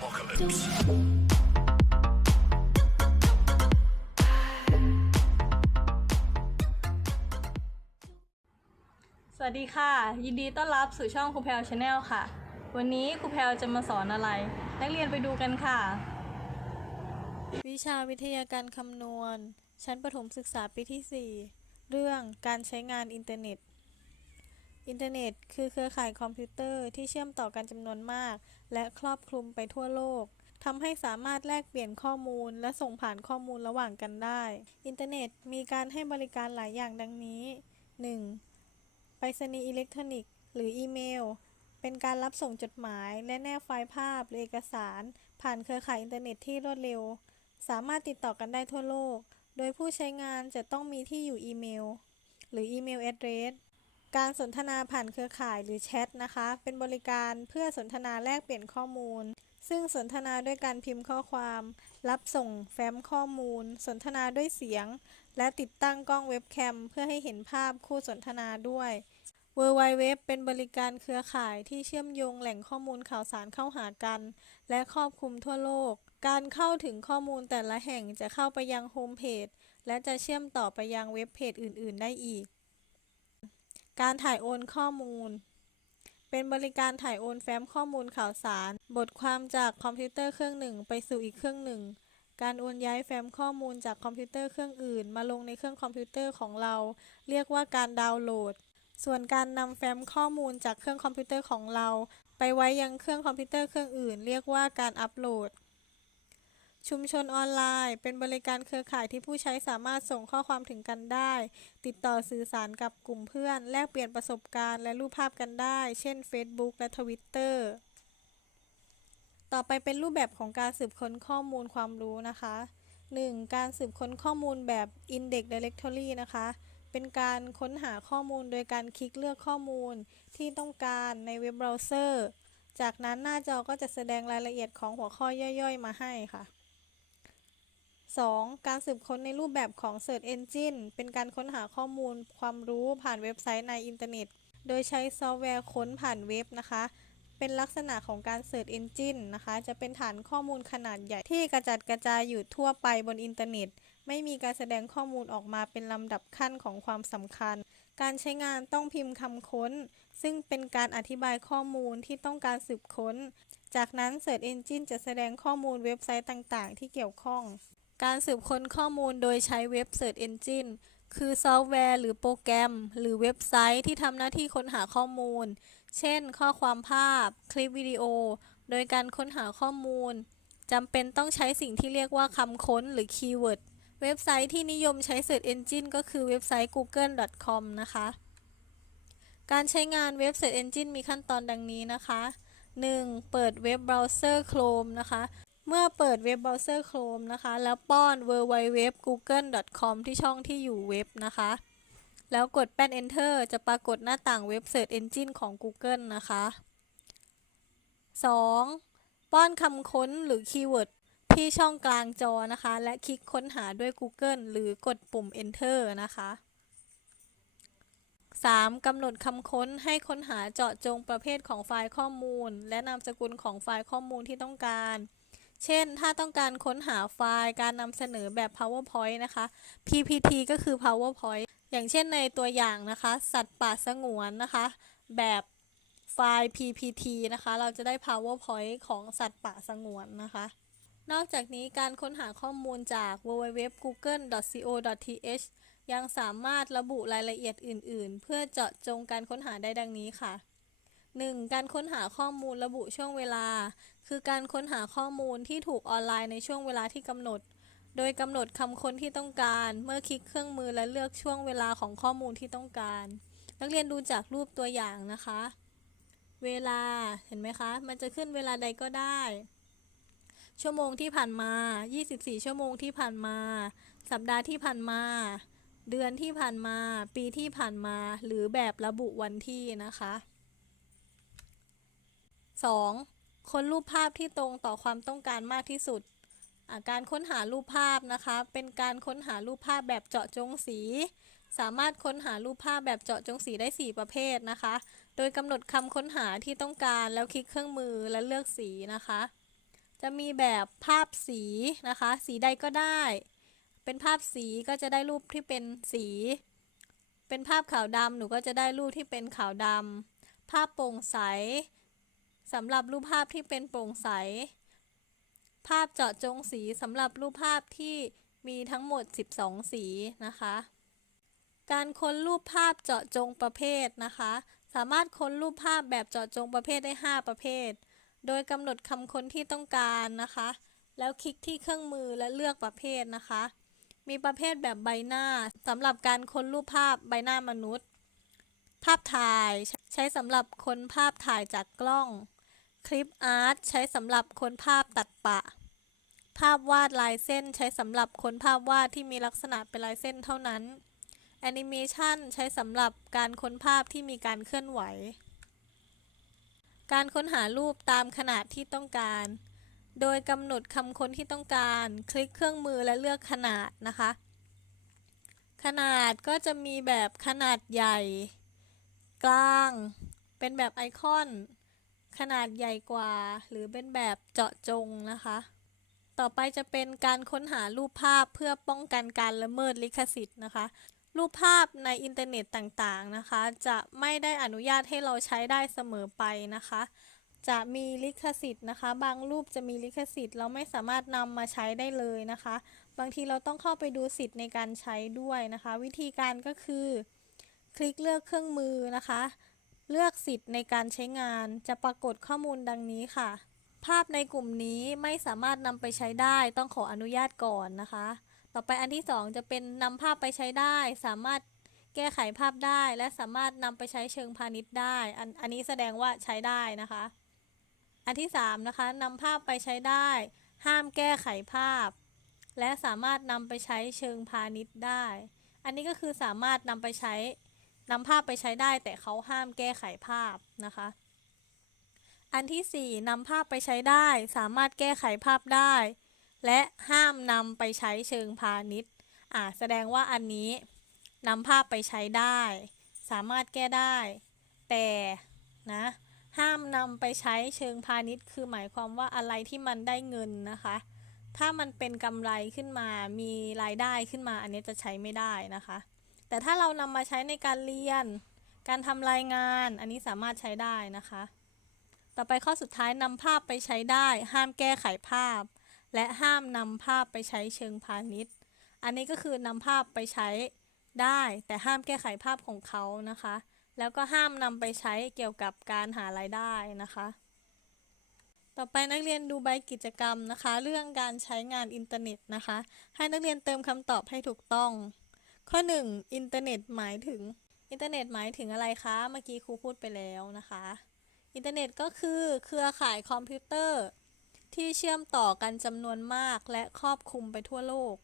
apocalypse. สวัสดีค่ะ ยินดีต้อนรับสู่ช่องครูแพลชาแนลค่ะ วันนี้ครูแพลจะมาสอนอะไร นักเรียนไปดูกันค่ะ วิชาวิทยาการคำนวณ ชั้นประถมศึกษาปีที่ 4 เรื่องการใช้งานอินเทอร์เน็ตอินเทอร์เน็ตคือเครือข่ายคอมพิวเตอร์ที่เชื่อมต่อกันจำนวนมาก และครอบคลุมไปทั่วโลกทำให้สามารถแลกเปลี่ยนข้อมูลและส่งผ่านข้อมูลระหว่างกันได้ อินเทอร์เน็ตมีการให้บริการหลายอย่างดังนี้ 1. ไปรษณีย์อิเล็กทรอนิกส์ หรืออีเมล เป็นการรับส่งจดหมาย และแนบไฟล์ภาพหรือเอกสาร ผ่านเครือข่ายอินเทอร์เน็ตที่รวดเร็ว สามารถติดต่อกันได้ทั่วโลก โดยผู้ใช้งานจะต้องมีที่อยู่อีเมล หรืออีเมลแอดเดรส การสนทนาผ่านเครือข่ายหรือแชทนะคะ เป็นบริการเพื่อสนทนาแลกเปลี่ยนข้อมูล ซึ่งสนทนาด้วยการพิมพ์ข้อความ รับส่งแฟ้มข้อมูล สนทนาด้วยเสียง และติดตั้งกล้องเว็บแคม เพื่อให้เห็นภาพคู่สนทนาด้วย w w w เป็นบริการเครือข่ายที่เชื่อมโยงแหล่งข้อมูลข่าวสารเข้าหากัน และครอบคลุมทั่วโลก การเข้าถึงข้อมูลแต่ละแห่งจะเข้าไปยังโฮมเพจและจะเชื่อมต่อไปยังเว็บเพจอื่น ๆ ได้อีก การถ่ายโอนข้อมูล เป็นบริการถ่ายโอนแฟ้มข้อมูลข่าวสาร บทความจากคอมพิวเตอร์เครื่องหนึ่งไปสู่อีกเครื่องหนึ่ง การโอนย้ายแฟ้มข้อมูลจากคอมพิวเตอร์เครื่องอื่น มาลงในเครื่องคอมพิวเตอร์ของเรา เรียกว่าการดาวน์โหลด ส่วนการนำแฟ้มข้อมูลจากเครื่องคอมพิวเตอร์ของเรา ไปไว้ยังเครื่องคอมพิวเตอร์เครื่องอื่น เรียกว่าการอัปโหลด ชุมชนออนไลน์ เป็นบริการเครือข่ายที่ผู้ใช้สามารถส่งข้อความถึงกันได้ ติดต่อสื่อสารกับกลุ่มเพื่อน แลกเปลี่ยนประสบการณ์และรูปภาพกันได้ เช่น Facebook และ Twitter ต่อไปเป็นรูปแบบของการสืบค้นข้อมูลความรู้นะคะ 1. การสืบค้นข้อมูลแบบ Index Directory นะคะ เป็นการค้นหาข้อมูลโดยการคลิกเลือกข้อมูลที่ต้องการในเว็บเบราว์เซอร์ จากนั้นหน้าจอก็จะแสดงรายละเอียดของหัวข้อย่อยๆ มาให้ค่ะ 2. การสืบค้นในรูปแบบของ Search Engine เป็นการค้นหาข้อมูลความรู้ผ่านเว็บไซต์ในอินเทอร์เน็ต โดยใช้ซอฟต์แวร์ค้นผ่านเว็บนะคะ เป็นลักษณะของการ Search Engine นะคะ จะเป็นฐานข้อมูลขนาดใหญ่ที่กระจัดกระจายอยู่ทั่วไปบนอินเทอร์เน็ต ไม่มีการแสดงข้อมูลออกมาเป็นลำดับขั้นของความสำคัญ การใช้งานต้องพิมพ์คำค้น ซึ่งเป็นการอธิบายข้อมูลที่ต้องการสืบค้น จากนั้น Search Engine จะแสดงข้อมูลเว็บไซต์ต่าง ๆ ที่เกี่ยวข้อง การสืบค้นข้อมูลโดยใช้เว็บ Search Engine คือซอฟต์แวร์หรือโปรแกรม หรือเว็บไซต์ที่ทำหน้าที่ค้นหาข้อมูล เช่น ข้อความภาพ คลิปวิดีโอ โดยการค้นหาข้อมูลจำเป็นต้องใช้สิ่งที่เรียกว่าคำค้นหรือคีย์เวิร์ด เว็บไซต์ที่นิยมใช้ Search Engine ก็คือเว็บไซต์ google.com นะคะ การใช้งานเว็บ Search Engine มีขั้นตอนดังนี้นะคะ 1. เปิดเว็บเบราว์เซอร์ Chrome นะคะ เมื่อเปิดเว็บเบราว์เซอร์ Chrome นะคะ แล้วป้อน www.google.com ที่ช่องที่อยู่เว็บนะคะ แล้วกดแป้น Enter จะปรากฏหน้าต่างเว็บ Search Engine ของ Google นะคะ 2. ป้อนคำค้นหรือคีย์เวิร์ดที่ช่องกลางจอนะคะ และคลิกค้นหาด้วย Google หรือกดปุ่ม Enter นะคะ 3. กำหนดคำค้นให้ค้นหาเจาะจงประเภทของไฟล์ข้อมูล และนามสกุลของไฟล์ข้อมูลที่ต้องการ เช่น ถ้าต้องการค้นหาไฟล์การนำเสนอแบบ PowerPoint นะคะ PPT ก็คือ PowerPoint อย่างเช่นในตัวอย่างนะคะ สัตว์ป่าสงวนนะคะ แบบไฟล์ PPT นะคะ เราจะได้ PowerPoint ของสัตว์ป่าสงวนนะคะ นอกจากนี้การค้นหาข้อมูลจาก www.google.co.th ยังสามารถระบุรายละเอียดอื่น ๆ เพื่อเจาะจงการค้นหาได้ดังนี้ค่ะ 1. การค้นหาข้อมูลระบุช่วงเวลา คือการค้นหาข้อมูลที่ถูกออนไลน์ในช่วงเวลาที่กำหนด โดยกำหนดคำค้นที่ต้องการ เมื่อคลิกเครื่องมือและเลือกช่วงเวลาของข้อมูลที่ต้องการ นักเรียนดูจากรูปตัวอย่างนะคะ เวลา เห็นไหมคะ มันจะขึ้นเวลาใดก็ได้ ชั่วโมงที่ผ่านมา 24 ชั่วโมงที่ผ่านมา สัปดาห์ที่ผ่านมา เดือนที่ผ่านมา ปีที่ผ่านมา หรือแบบระบุวันที่นะคะ 2. ค้นรูปภาพที่ตรงต่อความต้องการมากที่สุดาการค้นหารูปภาพนะคะ เป็นการค้นหารูปภาพแบบเจาะจงสี สามารถค้นหารูปภาพแบบเจาะจงสีได้ 4 ประเภทนะคะ โดยกำหนดคำค้นหาที่ต้องการแล้วคลิกเครื่องมือและเลือกสีนะคะ จะมีแบบภาพสีนะคะ สีใดก็ได้ เป็นภาพสีก็จะได้รูปที่เป็นสี เป็นภาพขาวดำหนูก็จะได้รูปที่เป็นขาวดำภาพโปร่งใส สำหรับรูปภาพที่เป็นโปร่งใส ภาพเจาะจงสีสำหรับรูปภาพที่มีทั้งหมด 12 สีนะคะ การค้นรูปภาพเจาะจงประเภทนะคะ สามารถค้นรูปภาพแบบเจาะจงประเภทได้ 5 ประเภท โดยกำหนดคำค้นที่ต้องการนะคะ แล้วคลิกที่เครื่องมือและเลือกประเภทนะคะ มีประเภทแบบใบหน้าสำหรับการค้นรูปภาพใบหน้ามนุษย์ ภาพถ่ายใช้สำหรับค้นภาพถ่ายจากกล้อง คลิปอาร์ตใช้สำหรับค้นภาพตัดปะ ภาพวาดลายเส้นใช้สำหรับค้นภาพวาดที่มีลักษณะเป็นลายเส้นเท่านั้นแอนิเมชันใช้สำหรับการค้นภาพที่มีการเคลื่อนไหว การค้นหารูปตามขนาดที่ต้องการ โดยกำหนดคำค้นที่ต้องการ คลิกเครื่องมือและเลือกขนาดนะคะ ขนาดก็จะมีแบบขนาดใหญ่ กลาง เป็นแบบไอคอน ขนาดใหญ่กว่า หรือเป็นแบบเจาะจงนะคะ ต่อไปจะเป็นการค้นหารูปภาพเพื่อป้องกันการละเมิดลิขสิทธิ์นะคะ รูปภาพในอินเทอร์เน็ตต่างๆนะคะ จะไม่ได้อนุญาตให้เราใช้ได้เสมอไปนะคะ จะมีลิขสิทธิ์นะคะ บางรูปจะมีลิขสิทธิ์ เราไม่สามารถนำมาใช้ได้เลยนะคะ บางทีเราต้องเข้าไปดูสิทธิ์ในการใช้ด้วยนะคะ วิธีการก็คือ คลิกเลือกเครื่องมือนะคะ เลือกสิทธิ์ในการใช้งาน จะปรากฏข้อมูลดังนี้ค่ะ ภาพในกลุ่มนี้ไม่สามารถนำไปใช้ได้ต้องขออนุญาตก่อนนะคะ ต่อไปอันที่ 2 จะเป็นนำภาพไปใช้ได้ สามารถแก้ไขภาพได้ และสามารถนำไปใช้เชิงพาณิชย์ได้ อันอันนี้แสดงว่าใช้ได้นะคะ อันที่ 3 นะคะนำภาพไปใช้ได้ ห้ามแก้ไขภาพ และสามารถนำไปใช้เชิงพาณิชย์ได้ อันนี้ก็คือสามารถนำไปใช้ นำภาพไปใช้ได้แต่เขาห้ามแก้ไขภาพนะคะ อันที่4นำภาพไปใช้ได้ สามารถแก้ไขภาพได้ และห้ามนำไปใช้เชิงพาณิชย์อ่าแสดงว่าอันนี้นำภาพไปใช้ได้ สามารถแก้ได้ แต่นะห้ามนำไปใช้เชิงพาณิชย์ คือหมายความว่าอะไรที่มันได้เงินนะคะ ถ้ามันเป็นกำไรขึ้นมามีรายได้ขึ้นมา อันนี้จะใช้ไม่ได้นะคะ แต่ถ้าเรานำมาใช้ในการเรียน การทำรายงาน อันนี้สามารถใช้ได้นะคะ ต่อไปข้อสุดท้ายนำภาพไปใช้ได้ ห้ามแก้ไขภาพ และห้ามนำภาพไปใช้เชิงพาณิชย์ อันนี้ก็คือนำภาพไปใช้ได้ แต่ห้ามแก้ไขภาพของเขานะคะ แล้วก็ห้ามนำไปใช้เกี่ยวกับการหารายได้นะคะ ต่อไปนักเรียนดูใบกิจกรรมนะคะ เรื่องการใช้งานอินเทอร์เน็ตนะคะ ให้นักเรียนเติมคำตอบให้ถูกต้อง ข้อ 1 อินเทอร์เน็ตหมายถึง อินเทอร์เน็ตหมายถึงอะไรคะ เมื่อกี้ครูพูดไปแล้วนะคะ อินเทอร์เน็ตก็คือเครือข่ายคอมพิวเตอร์ ที่เชื่อมต่อกันจำนวนมากและครอบคลุมไปทั่วโลก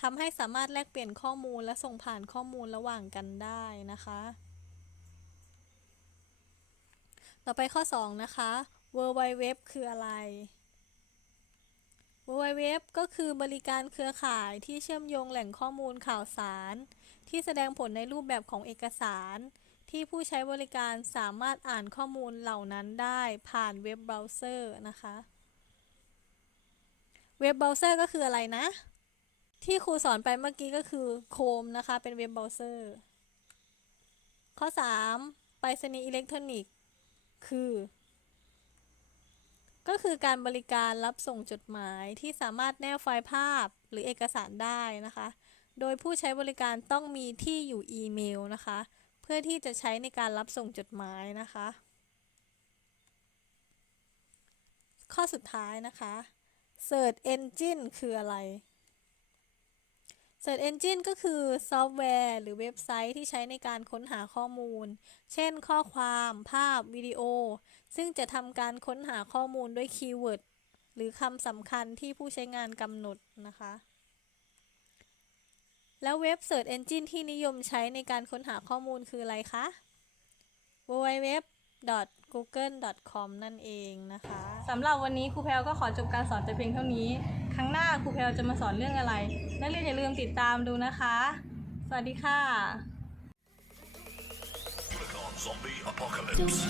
ทำให้สามารถแลกเปลี่ยนข้อมูลและส่งผ่านข้อมูลระหว่างกันได้นะคะ ต่อไปข้อ 2 นะคะ World Wide Web คืออะไร w w Web ก็คือบริการเครือข่ายที่เชื่อมโยงแหล่งข้อมูลข่าวสาร ที่แสดงผลในรูปแบบของเอกสาร ที่ผู้ใช้บริการสามารถอ่านข้อมูลเหล่านั้นได้ผ่านเว็บเบราว์เซอร์นะคะเว็บเบราว์เซอร์ก็คืออะไรนะ ที่ครูสอนไปเมื่อกี้ก็คือโคมนะคะ เป็นเว็บเบราว์เซอร์ ข้อ 3 ไปรษณีย์อิเล็กทรอนิกส์ คือ ก็คือการบริการรับส่งจดหมายที่สามารถแนบไฟล์ภาพหรือเอกสารได้นะคะ โดยผู้ใช้บริการต้องมีที่อยู่อีเมลนะคะ เพื่อที่จะใช้ในการรับส่งจดหมายนะคะ ข้อสุดท้ายนะคะ Search Engine คืออะไร Search Engine ก็คือซอฟต์แวร์ หรือเว็บไซต์ที่ใช้ในการค้นหาข้อมูล เช่น ข้อความ ภาพ วิดีโอ ซึ่งจะทำการค้นหาข้อมูลด้วยคีย์เวิร์ดหรือคำสำคัญที่ผู้ใช้งานกำหนดนะคะ แล้วเว็บ Search Engine ที่นิยมใช้ในการค้นหาข้อมูลคืออะไรคะ www.google.com นั่นเองนะคะสำหรับวันนี้ครูแพลก็ขอจบการสอนแต่เพียงเท่านี้ ครั้งหน้าครูแพลจะมาสอนเรื่องอะไร นักเรียนอย่าลืมติดตามดูนะคะ สวัสดีค่ะ Click on Zombie Apocalypse.